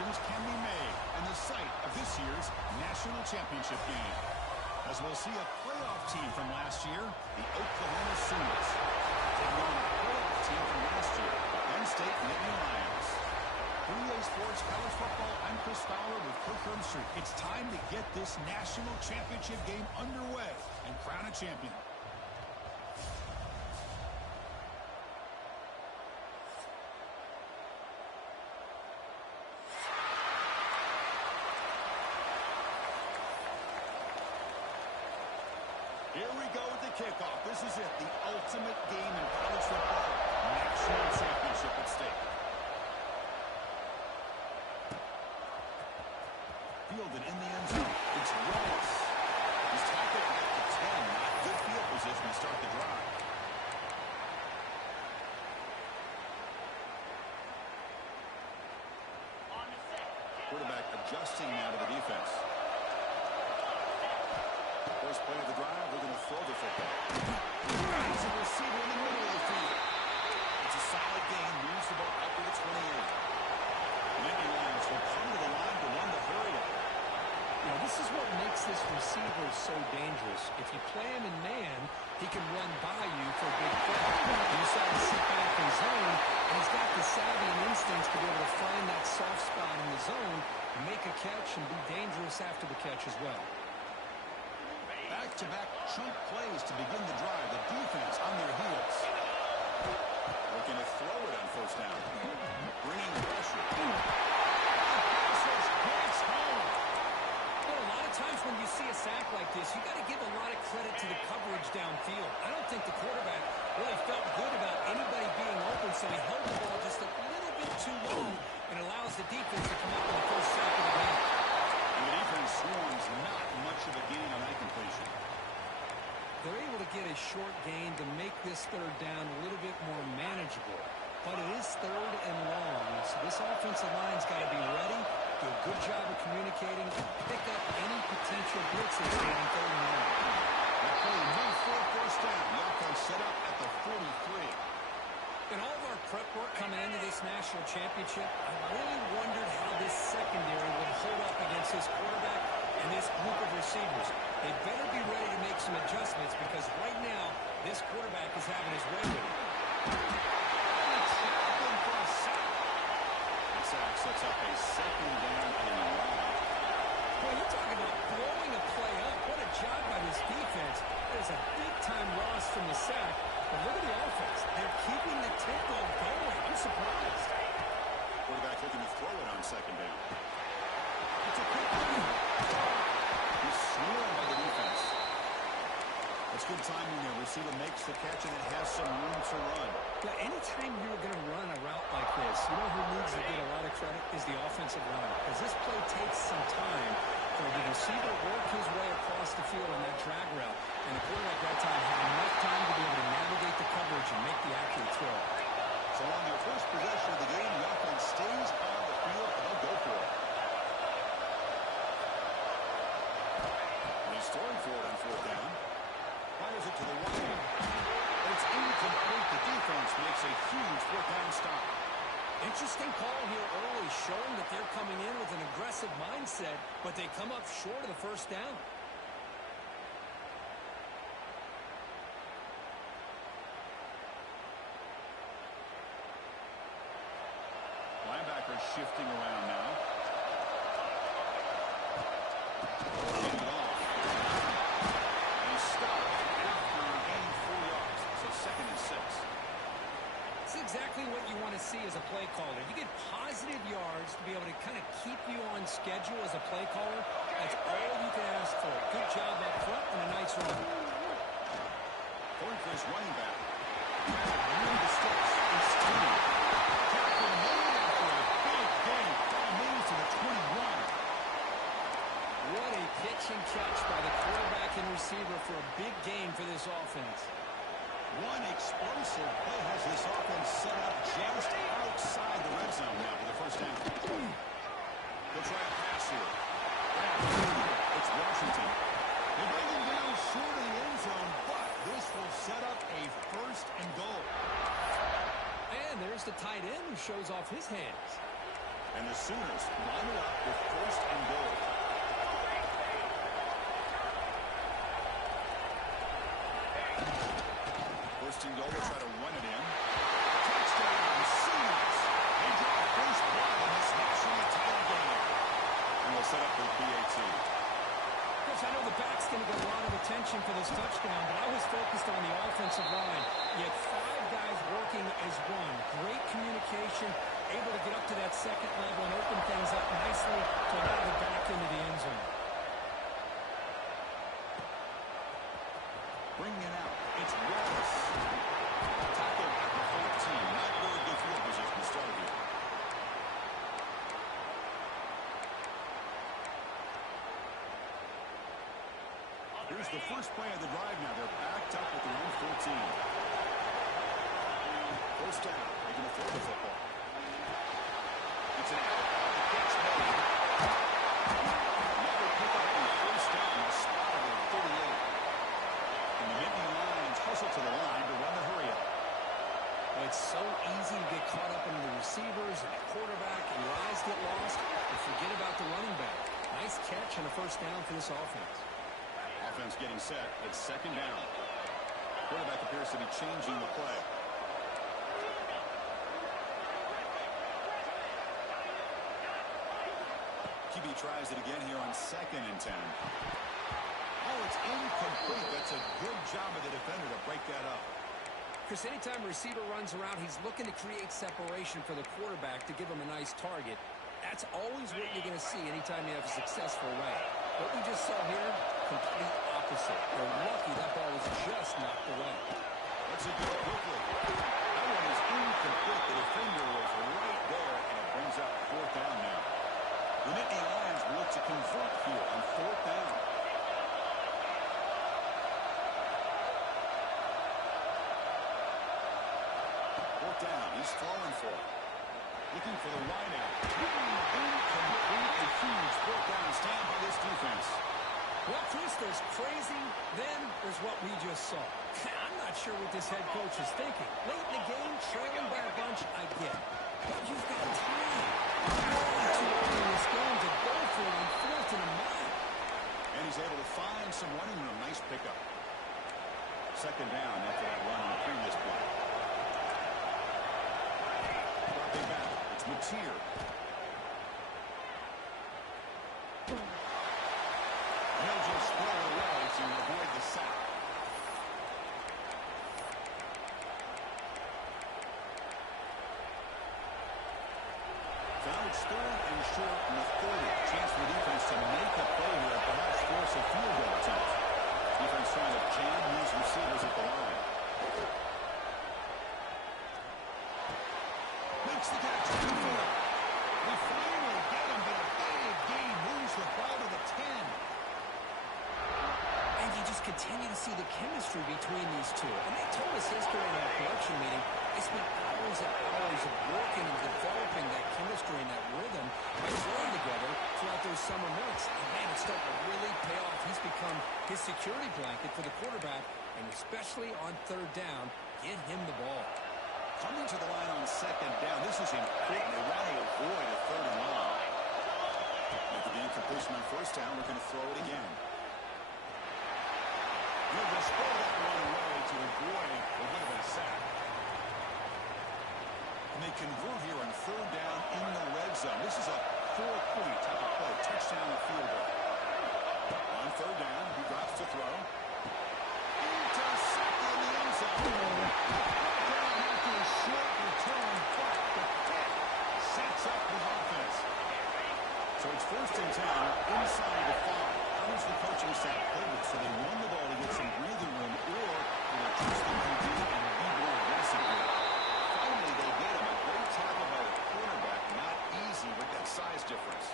predictions can be made and the site of this year's national championship game. As we'll see a playoff team from last year, the Oklahoma Sooners. Taking on a playoff team from last year, the Penn State Nittany Lions. 3A Sports College Football, I'm Chris Fowler with Kirk Herbstreit. It's time to get this national championship game underway and crown a champion. Here we go with the kickoff. This is it, the ultimate game in college football. National championship at stake. Fielded in the end zone. It's Wallace. He's tackled at the 10. Not good field position to start the drive. Quarterback adjusting now to the defense. First play of the drive, we're going to throw the football. He's a receiver in the middle of the field. It's a solid gain, moves the ball up to the 28. Nittany Lions will come to the line to run the hurry up. Now, this is what makes this receiver so dangerous. If you play him in man, he can run by you for a big play. You saw him sit back in zone, and he's got the savvy and instincts to be able to find that soft spot in the zone, make a catch, and be dangerous after the catch as well. Back-to-back chunk plays to begin the drive. The defense on their heels. Looking to throw it on first down. Bringing pressure. A lot of times when you see a sack like this, you got to give a lot of credit to the coverage downfield. I don't think the quarterback really felt good about anybody being open, so he held the ball just a little bit too long and allows the defense to come up with the first sack of the game. And the defense swarms not much of a gain on that completion. They're able to get a short gain to make this third down a little bit more manageable. But it is third and long, so this offensive line's got to be ready, do a good job of communicating, and pick up any potential blitzes here on third and long. That play moved for a first down. The offense set up at the 43. In all of our prep work coming into this national championship, I really wondered how this secondary would hold up against this quarterback and this group of receivers. They better be ready to make some adjustments because right now, this quarterback is having his way with it. Sack sets up a second down and long. Well, you're talking about blowing a play up. What a job by this defense. There's a big-time loss from the sack. But look at the offense. They're keeping the tempo going. I'm surprised. Quarterback looking to throw it on second down. It's a quick play. He's swarmed by the defense. That's good timing there. Receiver makes the catch and it has some room to run. But anytime you're going to run a route like this, you know who needs to get a lot of credit is the offensive line. Because this play takes some time for the receiver to work his way across the field on that drag route. And the quarterback that time had enough time to be able to navigate the coverage and make the accurate throw. So on their first possession of the game, the offense stays on the field and they'll go for it. And he's throwing for it on fourth down. Fires it to the wide. But it's incomplete. The defense makes a huge fourth down stop. Interesting call here early, showing that they're coming in with an aggressive mindset, but they come up short of the first down. Linebacker shifting around now. Exactly what you want to see as a play caller. You get positive yards to be able to kind of keep you on schedule as a play caller. That's all you can ask for. Good job up front and a nice run. Going for his running back. Near the sticks. It's Tony. Tackle made after a big gain. Ball moves to the 21. What a pitch and catch by the quarterback and receiver for a big gain for this offense. One explosive play has this offense set up just outside the red zone now for the first down. They'll try a pass here. It's Washington. They bring him down short of the end zone, but this will set up a first and goal. And there's the tight end who shows off his hands. And the Sooners line it up with first and goal. First and goal, they'll try to run it in. Touchdown, Sooners! They draw first blood in this national title game. And we'll set up with BAT. Coach, I know the back's going to get a lot of attention for this touchdown, but I was focused on the offensive line. You had 5 guys working as one. Great communication, able to get up to that second level and open things up nicely to allow the back into the end zone. Bringing it out, it's Wallace. Tackled at the 14. Not very good field position to start here. Here's the first play of the drive now. They're backed up at their own 14. First down. They're going to throw the football. It's an out on the catch made. Another pickup on first down. A spot of 38. And the Nittany Lions hustle to the line to run the hurry-up. Well, it's so easy to get caught up in the receivers and the quarterback, and your eyes get lost, and forget about the running back. Nice catch and a first down for this offense. Offense getting set. It's second down. Quarterback appears to be changing the play. QB tries it again here on 2nd and 10. Oh, it's incomplete. That's a good job of the defender to break that up. Chris, anytime a receiver runs around, he's looking to create separation for the quarterback to give him a nice target. That's always what you're going to see anytime you have a successful run. What we just saw here, complete opposite. They're lucky that ball was just knocked away. That's a good quickly. That one is incomplete. The defender was right there, and it brings up 4th down now. The Nittany Lions will look to convert here on 4th down. 4th down. He's throwing for it. Looking for the wide out. Incomplete. A huge 4th down stand by this defense. Well, Chris, there's crazy, then there's what we just saw. I'm not sure what this head coach is thinking. Late in the game, trailing by a bunch, I get it. But you've got time. You're too early in this game to go for it on 4th and a mile. And he's able to find some running room. Nice pickup. Second down after that run on the previous play. Dropping back. It's Mateer. He'll just throw it away to avoid the sack. Now it's 3rd and short in the 30. Chance for the defense to make a play here, perhaps force a field goal attempt. Defense trying to jam these receivers at the line. Makes the catch. We finally get him, but a big gain moves the ball to the 10. And you just continue to see the chemistry between these two. And they told us yesterday in our production meeting, they spent hours and hours of working and developing that chemistry and that rhythm by playing together throughout those summer months. And man, it's starting to really pay off. He's become his security blanket for the quarterback, and especially on 3rd down, get him the ball. Coming to the line on 2nd down. This is important. They want to avoid a 3rd and long. After the incompletion on 1st down, we're going to throw it again. He'll just throw that one away to avoid a bit of a sack. And they convert here on 3rd down in the red zone. This is a 4-point type of play. Touchdown and field goal. On 3rd down, he drops to throw. Intercepted in the end zone. Down after a short return, but the pick sets up the offense. So it's 1st and 10 inside the 5. How does the coaching staff play this? So they run the ball to get some breathing room, or will it trust them to do and be more aggressive here? Finally, they get him. A great tackle by the quarterback. Not easy with that size difference.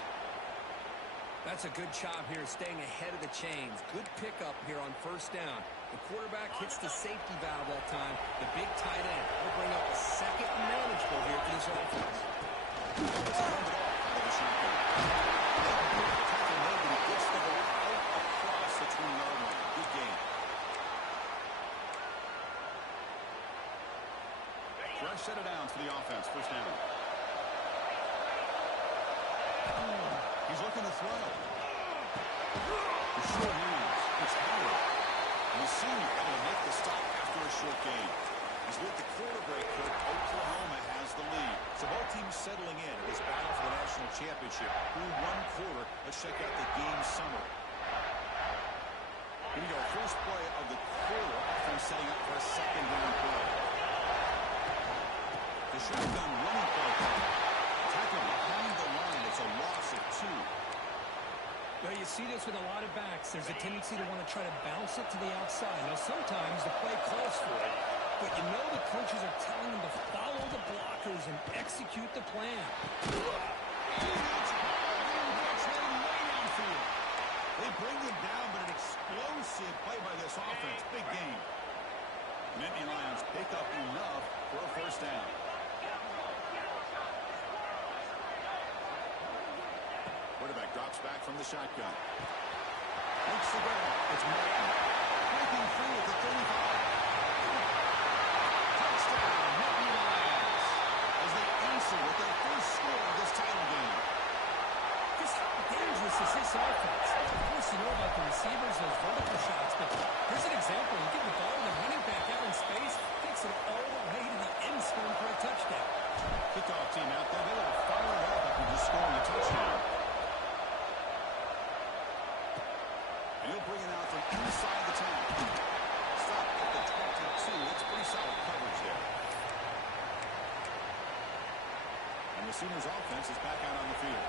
That's a good job here, staying ahead of the chains. Good pickup here on 1st down. The quarterback hits the safety valve that time. The big tight end will bring up a 2nd and manageable here for this offense. It's handed off out of the shotgun. Tackle made, but he gets the ball out across the 20-yard line. Good game. Fresh set of downs for the offense. 1st down. He's looking to throw. The short news. It's Howard. And the senior able to make the stop after a short gain. As with the quarter break, Oklahoma has the lead. So both teams settling in this battle for the national championship. Through one quarter, let's check out the game summary. Here we go. First play of the quarter. Offense setting up for a second down play. The shotgun running play. Tackle behind the line. It's a loss of 2. Well, you see this with a lot of backs. There's a tendency to want to try to bounce it to the outside. Now, sometimes the play calls for it, but you know the coaches are telling them to follow the blockers and execute the plan. They bring him down, but an explosive play by this offense. Big game. Nittany Lions pick up enough for a first down. Quarterback drops back from the shotgun. Makes the grab. It's Martin. Breaking through at the 35. Touchdown, Nittany Lions. As they answer with their first score of this title game. Just how dangerous is this offense? Of course, you know about the receivers, those vertical shots, but here's an example. You give the ball to the running back out in space, takes it all the way to the end zone for a touchdown. Kickoff team out there. They were fired up after just scoring a touchdown. And he'll bring it out from inside the 10. Stop at the 22. That's pretty solid coverage there. And the Sooners offense is back out on the field.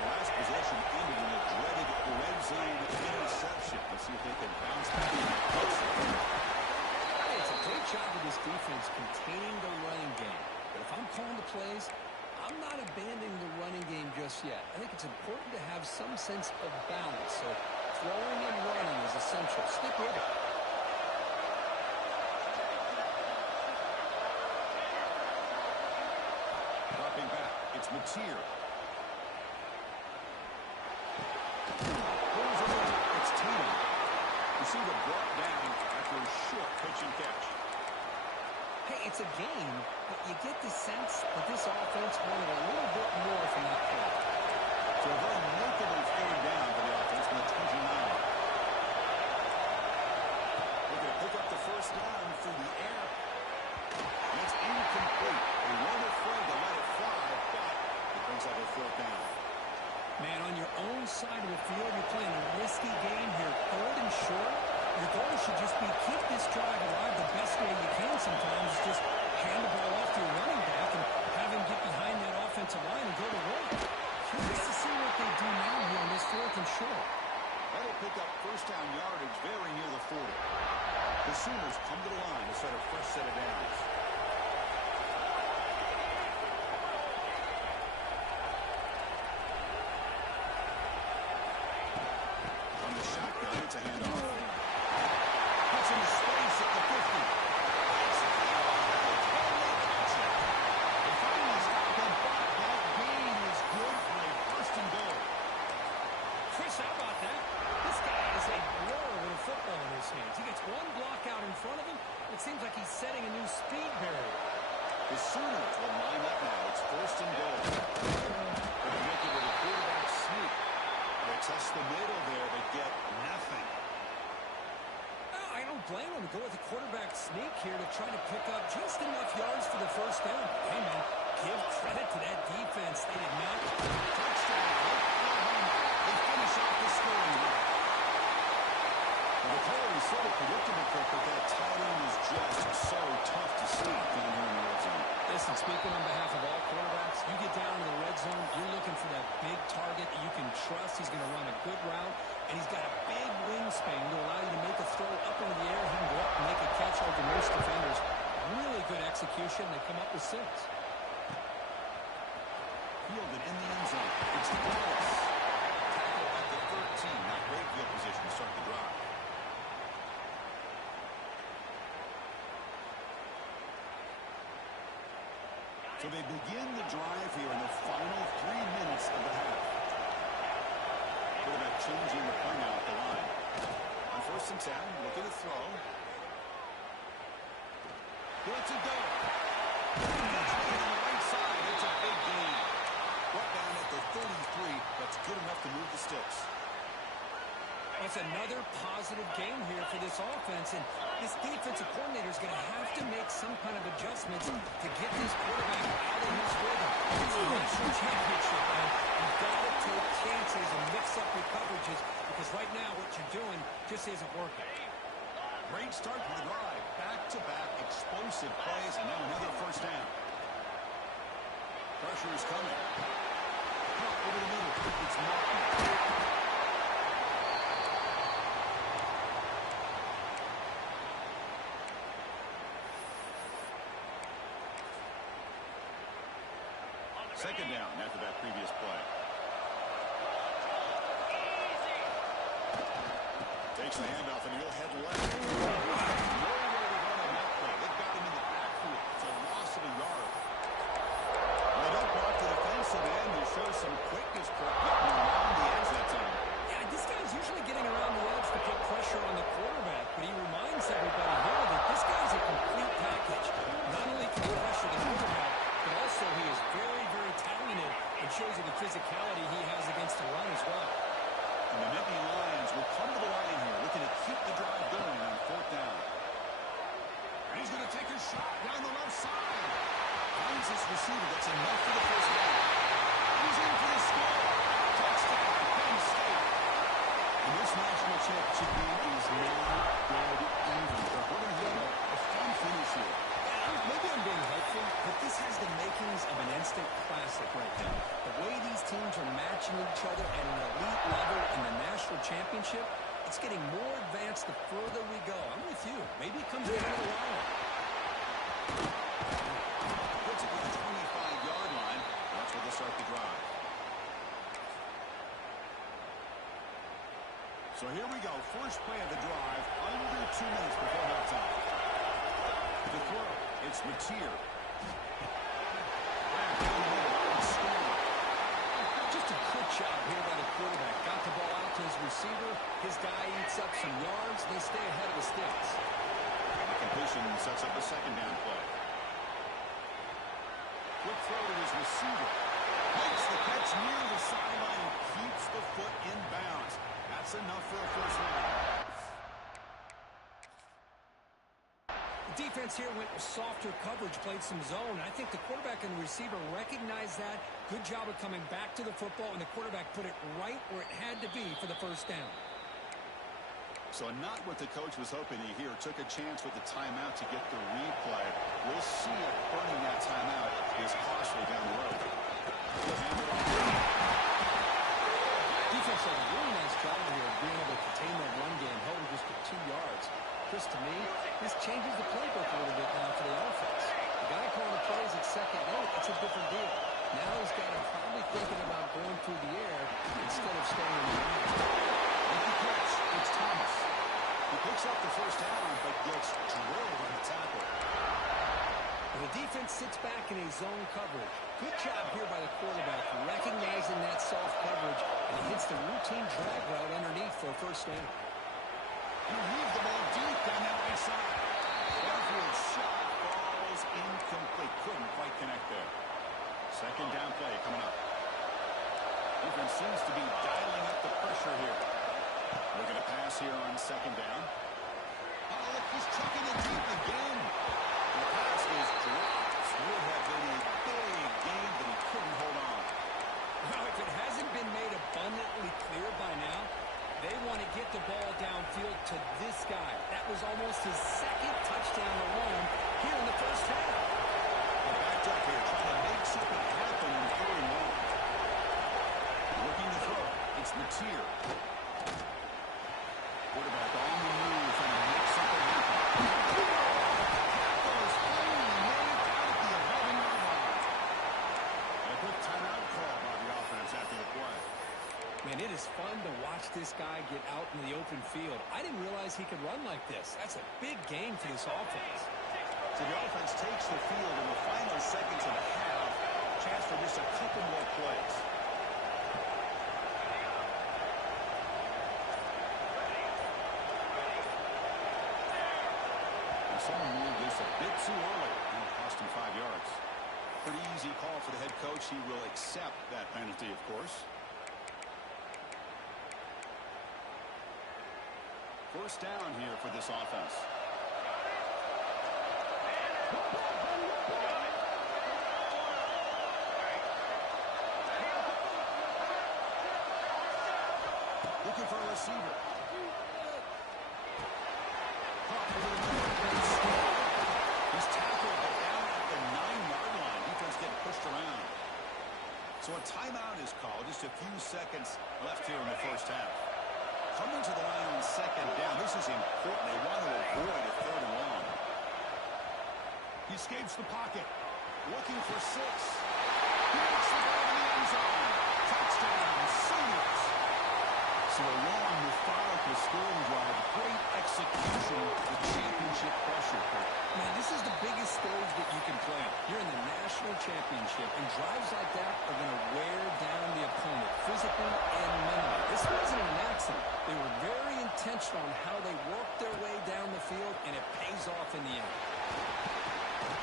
The last possession ended in a dreaded red zone interception. Let's see if they can bounce back. It's a great job of this defense containing the running game. But if I'm calling the plays, I'm not abandoning the running game just yet. I think it's important to have some sense of balance. So throwing and running is essential. Stick with it. Dropping back, it's Mateer. It's Tatum. Receiver brought down after a short pitch and catch. Hey, it's a game, but you get the sense that this offense wanted a little bit more from that play. So a very notable third down for the offense from the 29. Looking to pick up the first down through the air. And it's incomplete. They weren't afraid to let it fly, but it brings up a fourth down. Man, on your own side of the field, you're playing a risky game here. Third and short, your goal should just be keep this drive alive the best way you can sometimes. Just hand the ball off to your running back and have him get behind that offensive line and go to work. Curious to see what they do now here on this fourth and short. That'll pick up first down yardage very near the 40. The Sooners come to the line to set a fresh set of downs. On the shotgun, it's a handoff. Puts into space at the 50. They finally stop him, but that gain is good for a first and goal. Chris, how about that? This guy is a blower with a football in his hands. He gets one block out in front of him. It seems like he's setting a new speed barrier. The Sooners will line up now. It's first and goal. They're making it a quarterback sneak. They test the middle there, but get nothing. I don't blame him to go with a quarterback sneak here to try to pick up just enough yards for the first down. Hey, man, give credit to that defense. They did not. Touchdown. They finish off the scoring drive. Well, the play is sort of predictable, but that tight end is just so tough to see down here in the red zone. Listen, speaking on behalf of all quarterbacks, you get down in the red zone, you're looking for that big target that you can trust. He's going to run a good route, and he's got a big wingspan to allow you to make a throw up into the air. He can go up and make a catch over most defenders. Really good execution. They come up with 6. Fielded in the end zone. It's Dallas. Tackle at the 13. Not great field position to start the drive. So they begin the drive here in the final 3 minutes of the half. Quarterback changing the play now at the line. On first and 10, looking to throw. He lets it go. On the right side, it's a big gain. Brought down at the 33. this offense, and this defensive coordinator is going to have to make some kind of adjustments to get this quarterback out of his rhythm. It's a national championship, man. You've got to take chances and mix up your coverages because right now what you're doing just isn't working. Great start to the drive. Back-to-back explosive plays, and now another first down. Pressure is coming. Up over the middle. It's Martin. Second down after that previous play. Takes the handoff and he'll head left. No way to run on that play. They've got him in the backfield. It's a loss of a yard. Well, they don't block the defensive end. He shows some quickness for getting around the edge that time. Yeah, this guy's usually getting around the edge to put pressure on the quarterback, but he reminds everybody here that this guy's a complete package. Not only can he pressure the quarterback, but also he is very, very talented and shows you the physicality he has against the run as well. And the Nittany Lions will come to the line here, looking to keep the drive going on fourth down. And he's going to take a shot down the left side. Finds his receiver. That's enough for the first down. He's in for the score. Touchdown, Penn State. And this national championship game is now dead even. But we're going to have a fun finish here. Maybe I'm being helpful, but this has the makings of an instant classic right now. The way these teams are matching each other at an elite level in the national championship, it's getting more advanced the further we go. I'm with you. Maybe it comes down to the wire. Puts it to the 25-yard line. That's where they start the drive. So here we go. First play of the drive. Under 2 minutes before halftime. The throw. It's Mateer. Just a good job here by the quarterback. Got the ball out to his receiver. His guy eats up some yards. They stay ahead of the sticks. The completion sets up a second down play. Quick throw to his receiver. Makes the catch near the sideline and keeps the foot in bounds. That's enough for a first down. The defense here went with softer coverage, played some zone. I think the quarterback and the receiver recognized that. Good job of coming back to the football, and the quarterback put it right where it had to be for the first down. So not what the coach was hoping to hear. Took a chance with the timeout to get the replay. We'll see if burning that timeout is costly down the road. Defense does a really nice job here of being able to contain that run game, held him just for 2 yards. Chris, to me, this changes the playbook a little bit now for the offense. The guy calling the plays at second and 8, it's a different deal. Now he's got him probably thinking about going through the air instead of staying in the line. With the catch, it's Thomas. He picks up the first down, but gets drilled on the tackle. And the defense sits back in a zone coverage. Good job here by the quarterback, recognizing that soft coverage, and he hits the routine drag route underneath for a first down. He weaved the ball deep down that right side. Garfield's shot falls incomplete. Couldn't quite connect there. Second down play coming up. Defense seems to be dialing up the pressure here. Looking to pass here on second down. Oh, look, he's chucking it deep again. The pass is dropped. Would have been a big game, but he couldn't hold on. Now, if it hasn't been made abundantly clear by now, they want to get the ball downfield to this guy. That was almost his second touchdown alone here in the first half. They're backed up here, trying to make something happen in third and long. Looking to throw. It's Mateer. Quarterback on the move, trying to make something happen. Tackle is finally made out at the 11-yard line. And a quick timeout call by the offense after the play. Man, it is fun to watch this guy get out in the open field. I didn't realize he could run like this. That's a big game for this offense. So the offense takes the field in the final seconds of the half. Chance for just a couple more plays. And someone moved this a bit too early. And it cost him 5 yards. Pretty easy call for the head coach. He will accept that penalty, of course. First down here for this offense. Looking for a receiver. He's tackled down at the 9-yard line. Defense getting pushed around. So a timeout is called. Just a few seconds left here in the first half. Coming to the line on second down. This is important. They want to avoid a third and long. He escapes the pocket. Looking for 6. He makes the ball in the end zone. Touchdown, Sooners. So a long, methodical scoring drive. Great execution with championship pressure. Man, this is the biggest stage that you can play. You're in the national championship, and drives like that are going to wear down the opponent physically and mentally. This wasn't an accident. They were very intentional on how they worked their way down the field, and it pays off in the end.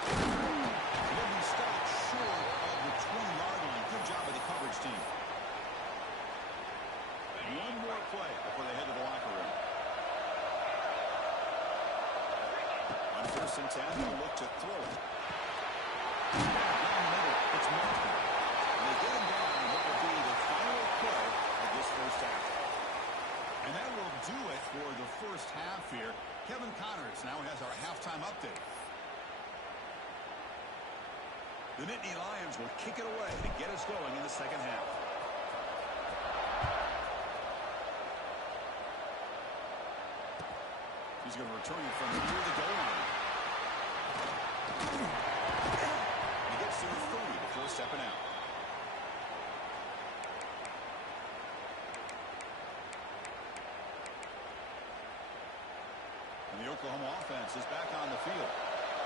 They'll be stopped short of the 20-yard line. Good job of the coverage team. One more play before they head to the locker room. On first and 10, they'll look to throw it. Down the middle, it's Martin. And they get him down on what will be the final play of this first half. And that will do it for the first half here. Kevin Connors now has our halftime update. The Nittany Lions will kick it away to get us going in the second half. He's going to return it from near the goal line. He gets to the 30 before stepping out. And the Oklahoma offense is back on the field.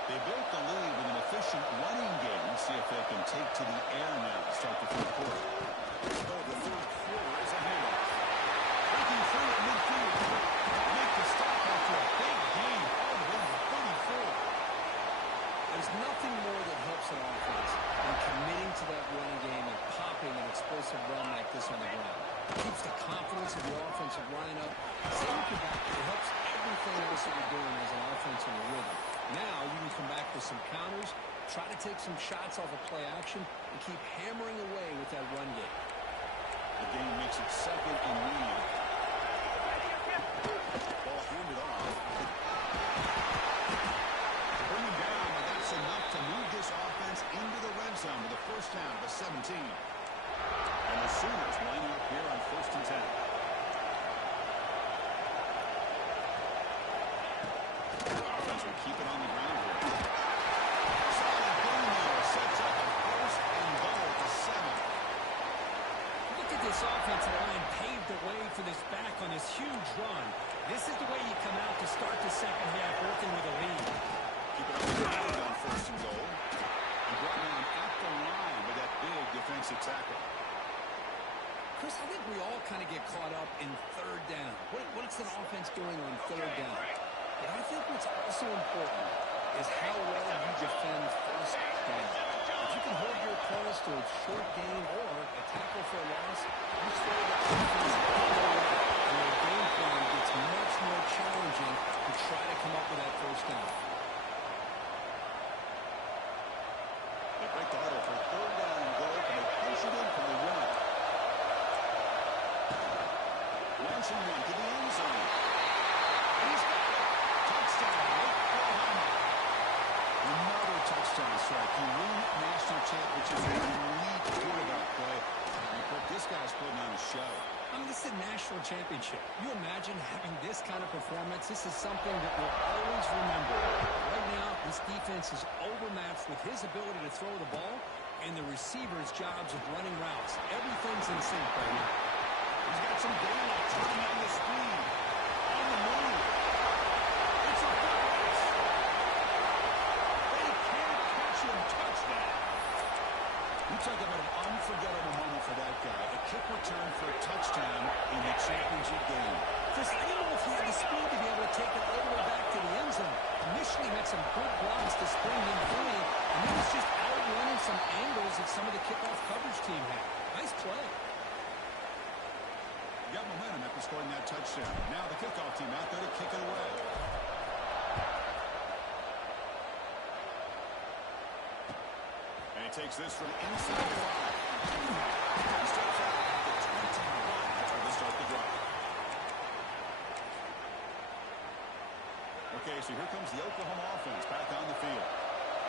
They built the lead with an efficient running game. Let's see if they can take to the air now to start the third quarter. So the third quarter is a handoff. Breaking free at midfield. Make the stop after a big gain all the way to 34. There's nothing more that helps an offense than committing to that running game and popping an explosive run like this on the ground. It keeps the confidence of the offensive line up. Same back, it helps everything else that you're doing as an offense in the rhythm. Now you can come back with some counters, try to take some shots off of play action, and keep hammering away with that run game. The game makes it second and need. Ball handed off. Bring him down, and that's enough to move this offense into the red zone with a first down of 17. And the Sooners lining up here on first and 10. Offense will keep it on the ground here. Solid game there. Sets up a first and goal to 7. Look at this offensive line paved the way for this back on this huge run. This is the way you come out to start the second half working with a lead. Keep it on the ground on first and goal. And brought down at the line with that big defensive tackle. Chris, I think we all kind of get caught up in third down. What's an offense doing on third down? But I think what's also important is how well you defend first down. If you can hold your opponents to a short gain or a tackle for a loss, you throw the offense all the way. And your game plan gets much more challenging to try to come up with that first down. They break the huddle for third down and goal, and they push it in from the 1. Launching one to the end zone. And he's got it. Touchdown, Oklahoma. Another touchdown strike. You win national championships with an elite quarterback play. And Kirk, this guy's putting on a show. I mean, this is a national championship. You imagine having this kind of performance? This is something that we'll always remember. Right now, this defense is overmatched with his ability to throw the ball and the receiver's jobs of running routes. Everything's in sync right now. He's got some daylight, turning on the speed. On the move. It's a blitz. They can't catch him. Touchdown. You talk about an unforgettable moment for that guy. A kick return for a touchdown in the championship game. Chris, I didn't know if he had the speed to be able to take it all the way back to the end zone. Initially had some good blocks to spring him free, and he was just outrunning some angles that some of the kickoff coverage team had. Nice play. Got momentum after scoring that touchdown. Now the kickoff team out there to kick it away. And he takes this from inside the 5. He steps out at the 21. That's where they start the drive. Okay, so here comes the Oklahoma offense back on the field.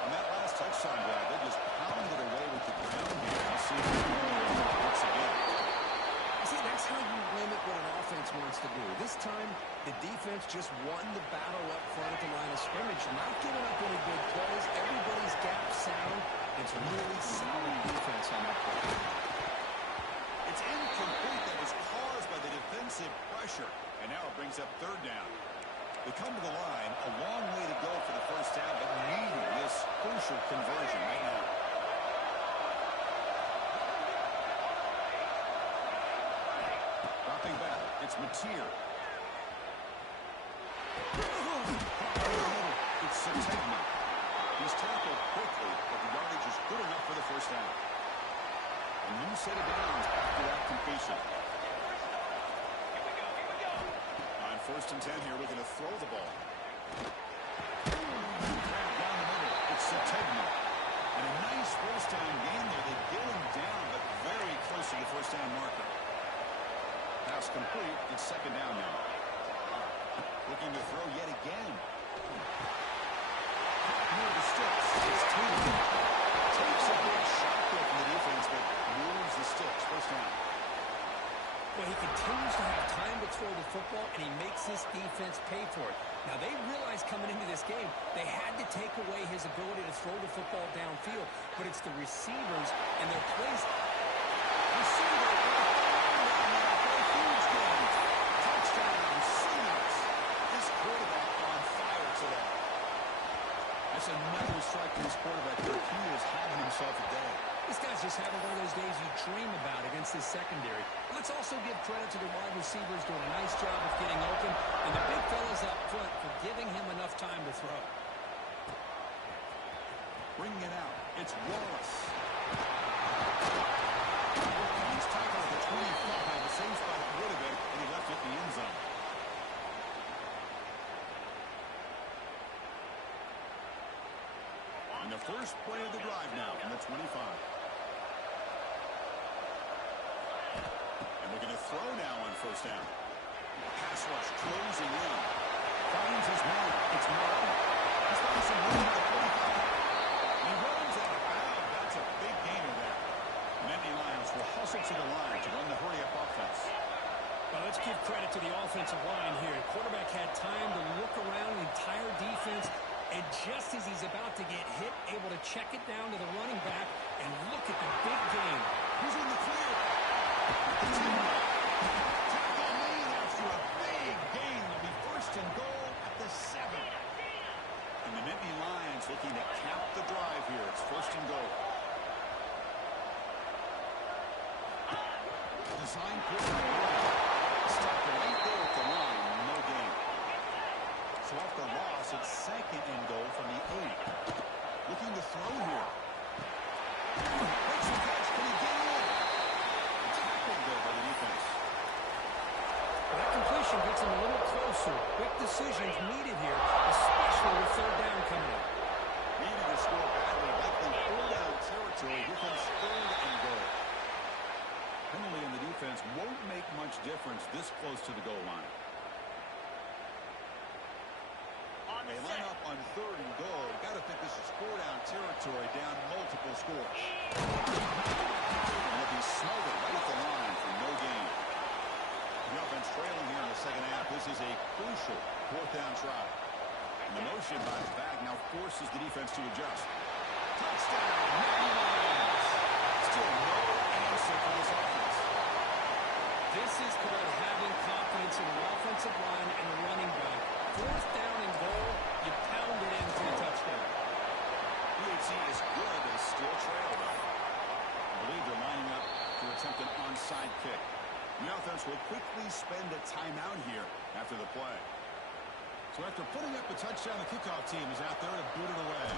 On that last touchdown drive, they just pounded away with the ground here. I'll see if they can once again. See, that's how you limit what an offense wants to do. This time, the defense just won the battle up front at the line of scrimmage, not giving up any big plays. Everybody's gap sound. It's really solid defense on that play. It's incomplete. That was caused by the defensive pressure. And now it brings up third down. They come to the line, a long way to go for the first down, but needing this crucial conversion right now. Dropping back, it's Mateer. It's Sategma. He's tackled quickly, but the yardage is good enough for the first down. A new set of downs after that completion. On 1st and 10 here, we're going to throw the ball. Down the middle, it's Sategma. And a nice first down gain there. They get him down, but very close to the first down marker. Pass complete. It's 2nd down now. Looking to throw yet again. Near the sticks. It's Taylor. Takes a big shot there from the defense, but moves the sticks. First down. Well, he continues to have time to throw the football, and he makes this defense pay for it. Now, they realized coming into this game, they had to take away his ability to throw the football downfield, but it's the receivers and their plays. Receiver, huge game. Touchdown, Sooners. This quarterback on fire today. That's another strike to his quarterback there. He is having himself a day. This guy's just having one of those days you dream about against this secondary. Let's also give credit to the wide receivers doing a nice job of getting open, and the big fellas up front for giving him enough time to throw. Bringing it out. It's Wallace. He's tackled at the 25, the same spot it would have been, and he left it in the end zone. On the first play of the drive now from the 25. And we're going to throw now on 1st down. Pass rush closing in. Finds his man. It's Martin. He's got some room at the 45. He runs out of bounds. That's a big gainer there. Nittany Lions will hustle to the line to run the hurry-up offense. Well, let's give credit to the offensive line here. The quarterback had time to look around the entire defense, and just as he's about to get hit, able to check it down to the running back, and look at the big game. He's in the clear. Tackle made after a big gain. Will be 1st and goal at the 7. And the Nittany Lions looking to cap the drive here. It's 1st and goal. Design play. Stopped right there at the line. No gain. So off the loss, it's 2nd and goal from the 8. Looking to throw here. Makes the catch. Can he get in? Tackled there by the defense. Well, that completion gets him a little closer. Quick decisions needed here, especially with 3rd down coming up. Needed to score badly, likely 4-down territory. Here comes 3rd and goal. Penalty in the defense won't make much difference this close to the goal line. They line up on 3rd and goal. Got to think this is 4-down territory, down multiple scores. And they'll be smothered right at the line for no gain. The offense trailing here in the 2nd half. This is a crucial 4th down try. And the motion by his back now forces the defense to adjust. Touchdown, Nittany Lions. Still no answer for this offense. This is called having confidence in the offensive line and the running back. 4th down and goal, you pound it in for the touchdown. PAT is good, but is still trailed though. I believe they're lining up to attempt an onside kick. The offense will quickly spend a timeout here after the play. So after putting up the touchdown, the kickoff team is out there to boot it away.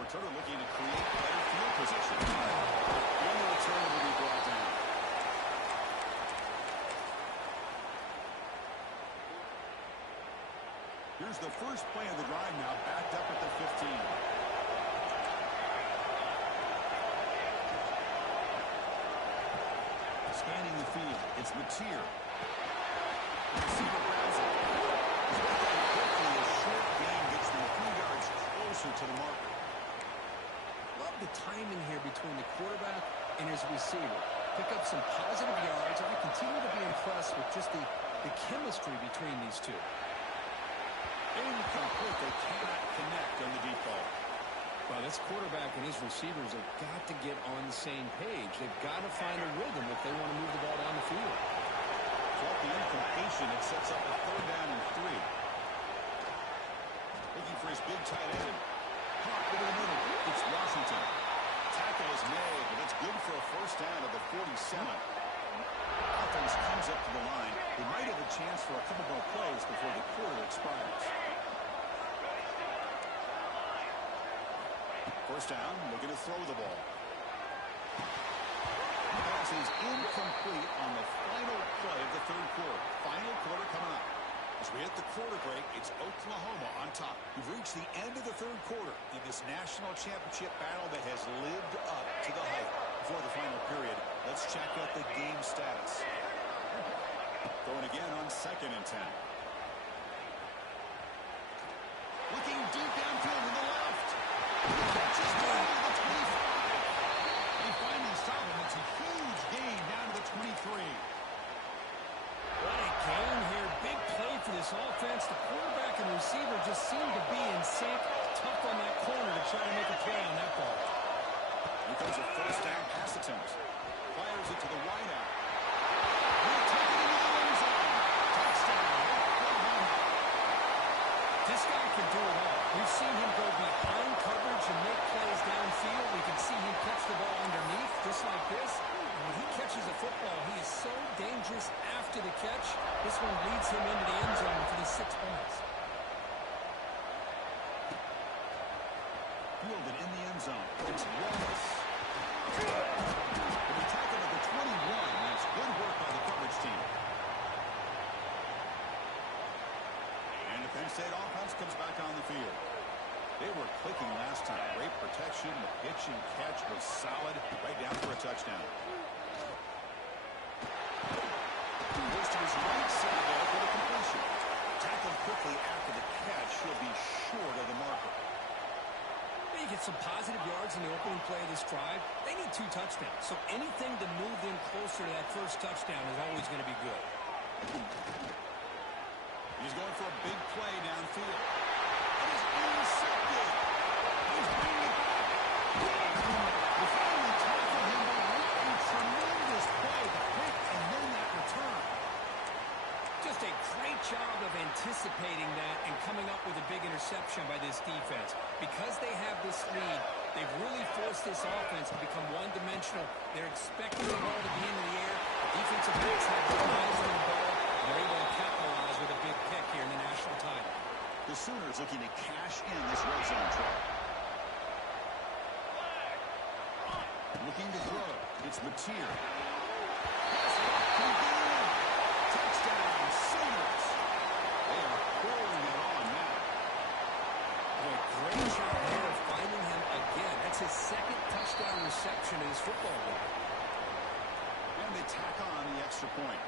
Returner looking to create better field position. And the return will be brought down. Here's the first play of the drive now, backed up at the 15. Scanning the field, it's Mateer. The receiver grabs it. Quickly, a short gain gets them a few yards closer to the marker. Love the timing here between the quarterback and his receiver. Pick up some positive yards, and I continue to be impressed with just the chemistry between these two. Incomplete. They cannot connect on the deep ball. Well, this quarterback and his receivers have got to get on the same page. They've got to find a rhythm if they want to move the ball down the field. Off the incompletion, it sets up a 3rd down and 3. Looking for his big tight end. Hawk over the middle. It's Washington. Tackle is made, but it's good for a 1st down at the 47. Offense comes up to the line. They might have a chance for a couple more plays before the quarter expires. 1st down, looking to throw the ball. The pass is incomplete on the final play of the 3rd quarter. Final quarter coming up. As we hit the quarter break, it's Oklahoma on top. We've reached the end of the 3rd quarter in this national championship battle that has lived up to the hype. Before the final period, let's check out the game status. Going again on 2nd and 10. Looking deep downfield to the left. Just down to the 25. They finally stop him. It's a huge gain down to the 23. What a gain here. Big play for this offense. The quarterback and receiver just seem to be in sync. Tough on that corner to try to make a play on that ball. Here comes a 1st down pass attempt. Fires it to the wideout. This guy can do it all. We've seen him go behind coverage and make plays downfield. We can see him catch the ball underneath, just like this. And when he catches a football, he is so dangerous after the catch. This one leads him into the end zone for the 6 points. Fielded in the end zone. It's Wallace. He'll be tackled at the 21. That's good work by the coverage team. And the Penn State offense comes back on the field. They were clicking last time. Great protection. The pitch and catch was solid. Right down for a touchdown. He goes to his right side there for the completion. Tackled quickly after the catch. He'll be short of the marker. You get some positive yards in the opening play of this drive. They need 2 touchdowns, so anything to move them closer to that 1st touchdown is always going to be good. He's going for a big play downfield. It is intercepted. He's bringing it back. They finally tackled him, but what a tremendous play. The pick and then that return. Just a great job of anticipating that and coming up with a big interception by this defense. Because they have this lead, they've really forced this offense to become one-dimensional. They're expecting the ball to be in the air. The defensive backs have their eyes on the ball. They're able to capitalize with a big pick here in the national title. The Sooners looking to cash in this red zone trap. Looking to throw. It's Mateer. Touchdown, Sooners. They are pouring it on now. Boy, great job here of finding him again. That's his 2nd touchdown reception in his football game. And they tack on the extra point.